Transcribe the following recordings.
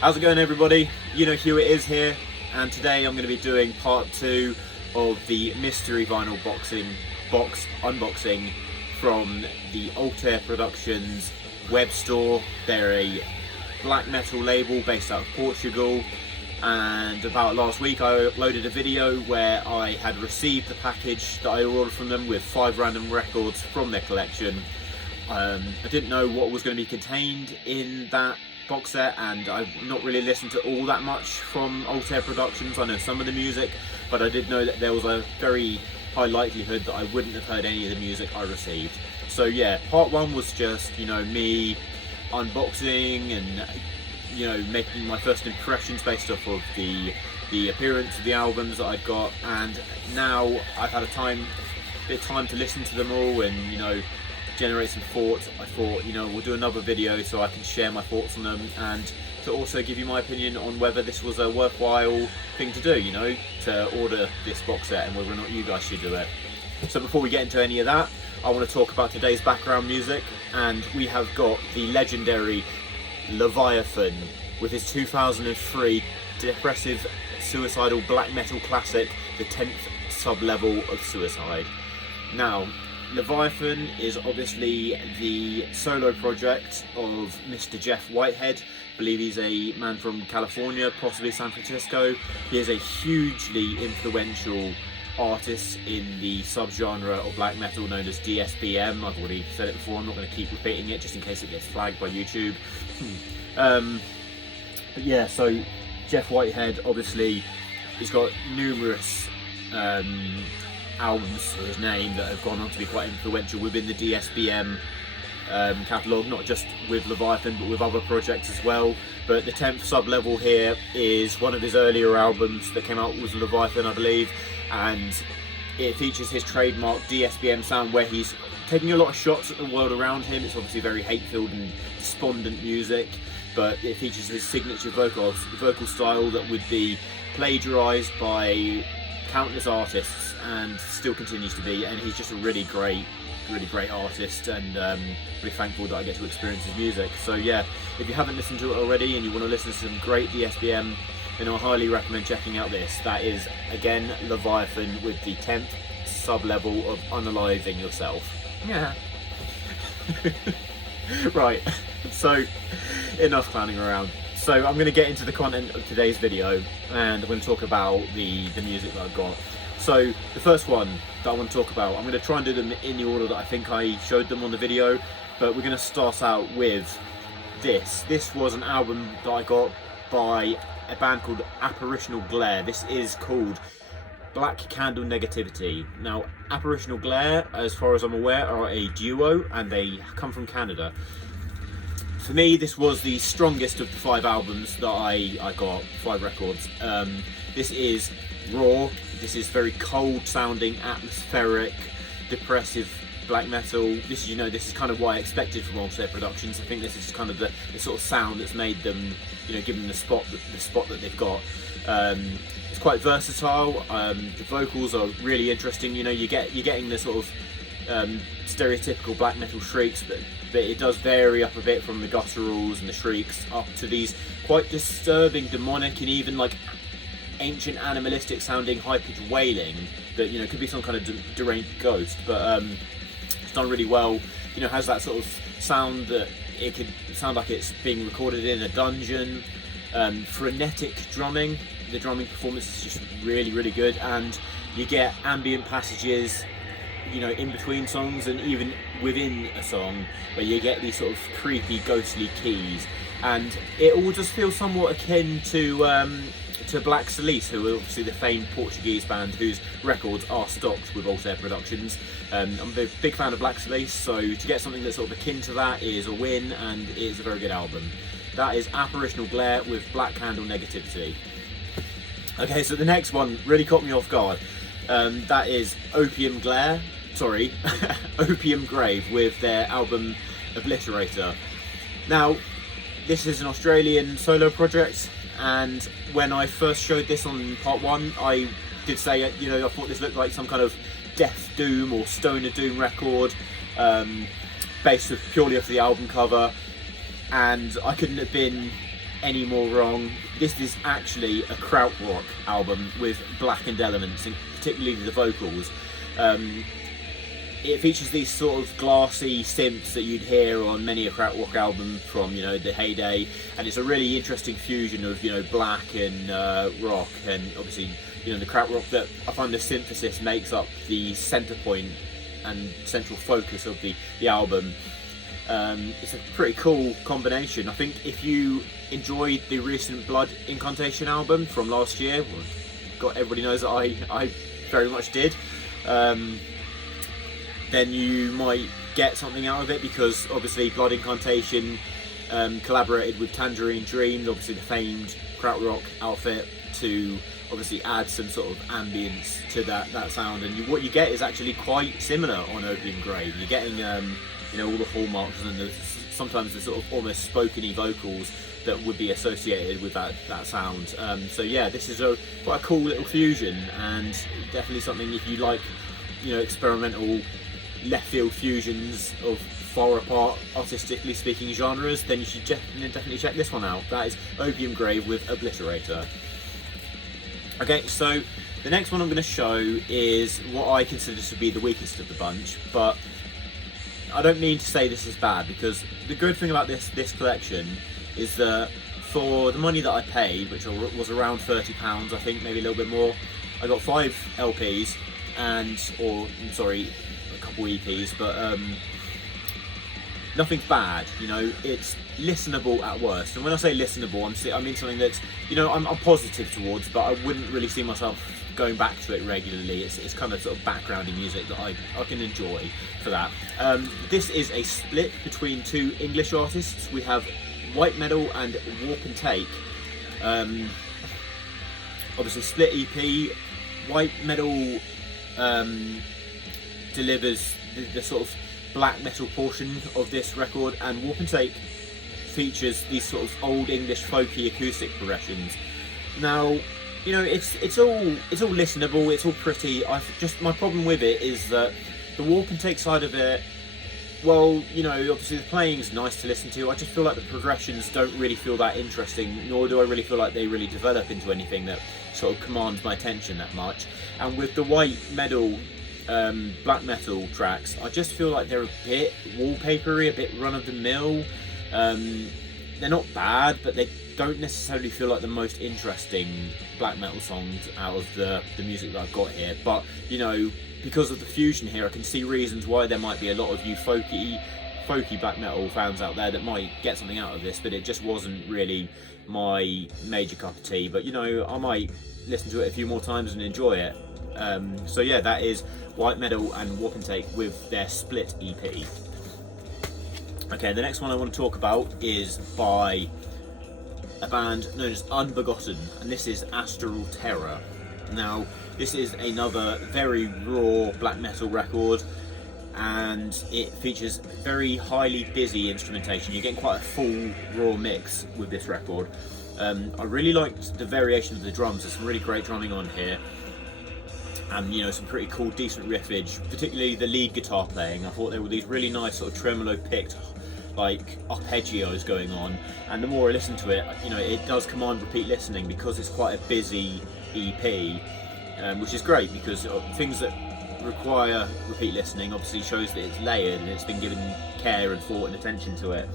How's it going, everybody? You know who it is here, and today I'm going to be doing part 2 of the mystery vinyl box unboxing from the Altair Productions web store. They're a black metal label based out of Portugal, and about last week I uploaded a video where I had received the package that I ordered from them with 5 random records from their collection. I didn't know what was going to be contained in that box set, and I've not really listened to all that much from Altair Productions. I know some of the music, but I did know that there was a very high likelihood that I wouldn't have heard any of the music I received. So yeah, part 1 was just, me unboxing and making my first impressions based off of the appearance of the albums that I'd got, and now I've had a bit of time to listen to them all and generate some thoughts. I thought, we'll do another video so I can share my thoughts on them, and to also give you my opinion on whether this was a worthwhile thing to do, to order this box set, and whether or not you guys should do it. So before we get into any of that, I want to talk about today's background music, and we have got the legendary Leviathan with his 2003 depressive suicidal black metal classic, The 10th Sub-Level of Suicide. Now, Leviathan is obviously the solo project of Mr. Jeff Whitehead. I believe he's a man from California, possibly San Francisco. He is a hugely influential artist in the subgenre of black metal known as DSBM. I've already said it before, I'm not going to keep repeating it just in case it gets flagged by YouTube. But yeah, so Jeff Whitehead, obviously, he's got numerous albums to his name that have gone on to be quite influential within the DSBM catalogue, not just with Leviathan but with other projects as well. But the 10th Sub-Level here is one of his earlier albums that came out with Leviathan, I believe, and it features his trademark DSBM sound where he's taking a lot of shots at the world around him. It's obviously very hate-filled and despondent music, but it features his signature vocal style that would be plagiarised by countless artists and still continues to be, and he's just a really great artist, and really thankful that I get to experience his music. So yeah, if you haven't listened to it already and you want to listen to some great DSBM, then I highly recommend checking out this. That is, again, Leviathan with the 10th Sub-Level of Unaliving Yourself. Yeah. Right, so enough clowning around. So I'm going to get into the content of today's video, and I'm going to talk about the music that I've got. So the first one that I want to talk about, I'm going to try and do them in the order that I think I showed them on the video, but we're going to start out with this. This was an album that I got by a band called Apparitional Glare. This is called Black Candle Negativity. Now, Apparitional Glare, as far as I'm aware, are a duo, and they come from Canada. For me, this was the strongest of the 5 albums that I got, 5 records. This is raw, this is very cold sounding, atmospheric, depressive black metal. This is kind of what I expected from Altair Productions. I think this is kind of the sort of sound that's made them, give them the spot that they've got. It's quite versatile. The vocals are really interesting. You're getting the sort of stereotypical black metal shrieks, but it does vary up a bit from the gutturals and the shrieks up to these quite disturbing, demonic, and even like ancient animalistic sounding high-pitched wailing that could be some kind of deranged ghost, but it's done really well. Has that sort of sound that it could sound like it's being recorded in a dungeon. Frenetic drumming. The drumming performance is just really, really good, and you get ambient passages in between songs and even within a song where you get these sort of creepy, ghostly keys, and it all just feels somewhat akin to Black Salice, who are obviously the famed Portuguese band whose records are stocked with Altair Productions. I'm a big fan of Black Salice, so to get something that's sort of akin to that is a win, and it is a very good album. That is Apparitional Glare with Black Candle Negativity. Okay, so the next one really caught me off guard. That is Opium Grave with their album Obliterator. Now, this is an Australian solo project, and when I first showed this on part 1, I did say, I thought this looked like some kind of death doom or stoner doom record, based purely off the album cover, and I couldn't have been any more wrong. This is actually a krautrock album with blackened elements, and particularly the vocals. It features these sort of glassy synths that you'd hear on many a krautrock album from, you know, the heyday, and it's a really interesting fusion of, you know, black and rock, and obviously, you know, the krautrock that I find the synthesis makes up the centre point and central focus of the album. It's a pretty cool combination. I think if you enjoyed the recent Blood Incantation album from last year, well, God, everybody knows that I very much did, then you might get something out of it, because obviously Blood Incantation collaborated with Tangerine Dream, obviously the famed krautrock outfit, to obviously add some sort of ambience to that sound, and what you get is actually quite similar on Opium Grave. You're getting you know, all the hallmarks and sometimes the sort of almost spokeny vocals that would be associated with that sound. So yeah, this is quite a cool little fusion, and definitely something, if you like, you know, experimental left field fusions of far apart, artistically speaking, genres, then you should definitely check this one out. That is Opium Grave with Obliterator. Okay, so the next one I'm going to show is what I consider to be the weakest of the bunch, but I don't mean to say this is bad, because the good thing about this collection is that for the money that I paid, which was around £30, I think, maybe a little bit more, I got 5 LPs a couple EPs, but nothing's bad, you know. It's listenable at worst, and when I say listenable, I mean something that's, you know, I'm positive towards, but I wouldn't really see myself going back to it regularly. It's kind of sort of backgroundy music that I can enjoy for that. This is a split between 2 English artists. We have White Metal and Warpentake. Obviously split EP. White Metal delivers the sort of black metal portion of this record, and Warpentake features these sort of old English folky acoustic progressions. Now, you know, it's all listenable, it's all pretty. My problem with it is that the Warpentake side of it, well, you know, obviously the playing's nice to listen to. I just feel like the progressions don't really feel that interesting, nor do I really feel like they really develop into anything that sort of commands my attention that much. And with the White Metal black metal tracks, I just feel like they're a bit wallpapery, a bit run-of-the-mill. They're not bad, but they don't necessarily feel like the most interesting black metal songs out of the music that I've got here. But, you know, because of the fusion here, I can see reasons why there might be a lot of you folky black metal fans out there that might get something out of this, but it just wasn't really my major cup of tea. But, you know, I might listen to it a few more times and enjoy it. So yeah, that is White Metal and Warpentake with their split EP. Okay, the next one I want to talk about is by a band known as Unbegotten, and this is Astral Terror. Now, this is another very raw black metal record, and it features very highly busy instrumentation. You're getting quite a full raw mix with this record. I really liked the variation of the drums. There's some really great drumming on here, and, you know, some pretty cool, decent riffage, particularly the lead guitar playing. I thought there were these really nice sort of tremolo picked, like, arpeggios going on, and the more I listen to it, you know, it does command repeat listening because it's quite a busy EP, which is great, because things that require repeat listening obviously shows that it's layered and it's been given care and thought and attention to it.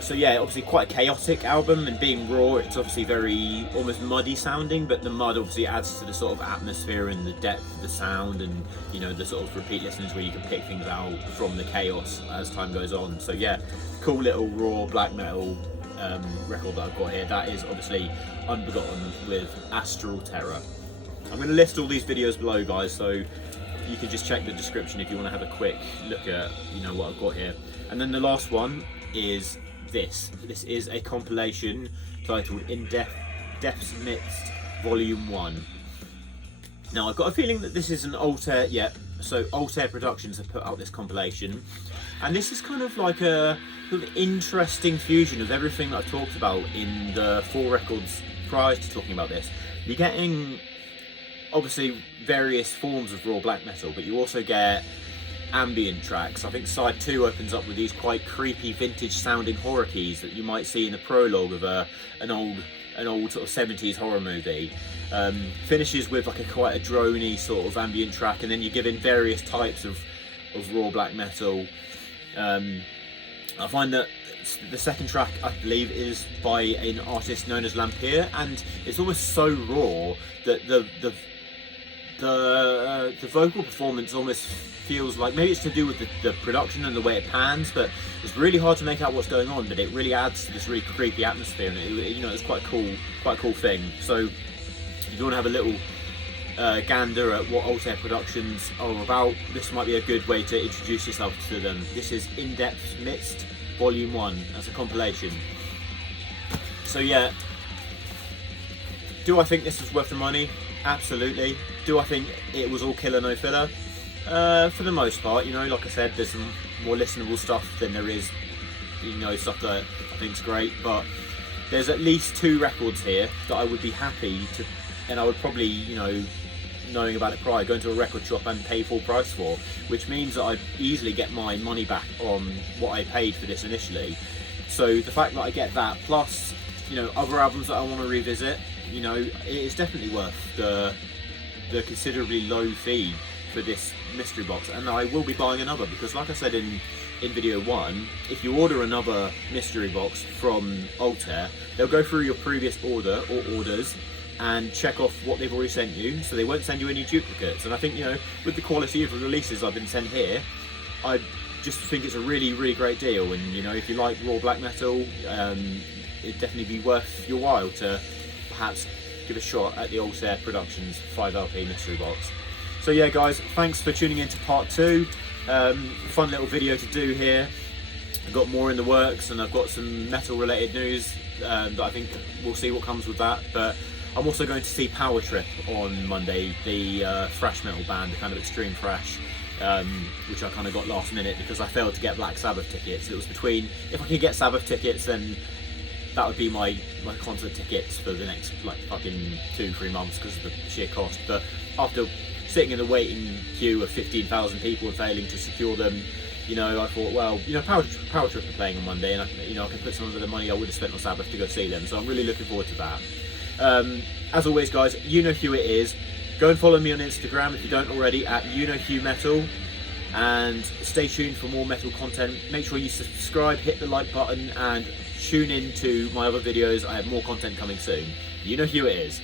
So yeah, obviously quite a chaotic album, and being raw, it's obviously very almost muddy sounding, but the mud obviously adds to the sort of atmosphere and the depth of the sound, and, you know, the sort of repeat listeners where you can pick things out from the chaos as time goes on. So yeah, cool little raw black metal record that I've got here. That is obviously Unbegotten with Astral Terror. I'm going to list all these videos below, guys, so you can just check the description if you want to have a quick look at, you know, what I've got here. And then the last one is this. This is a compilation titled In Depths Midst Volume 1. Now, I've got a feeling that this is an Altair, so Altair Productions have put out this compilation, and this is kind of like a sort of interesting fusion of everything that I've talked about in the 4 records prior to talking about this. You're getting, obviously, various forms of raw black metal, but you also get ambient tracks. I think side 2 opens up with these quite creepy vintage sounding horror keys that you might see in the prologue of an old sort of 70s horror movie. Finishes with like quite a droney sort of ambient track, and then you give in various types of raw black metal. I find that the second track, I believe, is by an artist known as Lampier, and it's almost so raw that the vocal performance almost feels like, maybe it's to do with the production and the way it pans, but it's really hard to make out what's going on, but it really adds to this really creepy atmosphere, and it's quite a cool thing. So if you want to have a little gander at what Altair Productions are about, this might be a good way to introduce yourself to them. This is In Depth Midst Volume 1 as a compilation. So yeah, do I think this was worth the money? Absolutely. Do I think it was all killer no filler? For the most part, like I said, there's some more listenable stuff than there is, stuff that I think's great, but there's at least 2 records here that I would be happy to, and I would probably, knowing about it prior, go into a record shop and pay full price for, which means that I'd easily get my money back on what I paid for this initially. So the fact that I get that, plus, other albums that I want to revisit, it's definitely worth the considerably low fee for this mystery box, and I will be buying another, because like I said in video 1, if you order another mystery box from Altair, they'll go through your previous order or orders and check off what they've already sent you, so they won't send you any duplicates. And I think, with the quality of the releases I've been sent here, I just think it's a really, really great deal. And if you like raw black metal, it'd definitely be worth your while to perhaps give a shot at the Altair Productions 5LP mystery box. So yeah guys, thanks for tuning in to part 2. Fun little video to do here. I've got more in the works, and I've got some metal related news that I think we'll see what comes with that. But I'm also going to see Power Trip on Monday, the thrash metal band, the kind of extreme thrash, which I kind of got last minute because I failed to get Black Sabbath tickets. It was between, if I could get Sabbath tickets, then that would be my concert tickets for the next fucking 2-3 months because of the sheer cost. But after sitting in a waiting queue of 15,000 people and failing to secure them, I thought, well, Power Trip are playing on Monday, and I can put some of the money I would have spent on Sabbath to go see them. So I'm really looking forward to that. As always guys, you know who it is. Go and follow me on Instagram if you don't already, at YouKnowWhoMetal, and stay tuned for more metal content. Make sure you subscribe, hit the like button, and tune in to my other videos. I have more content coming soon. You know who it is.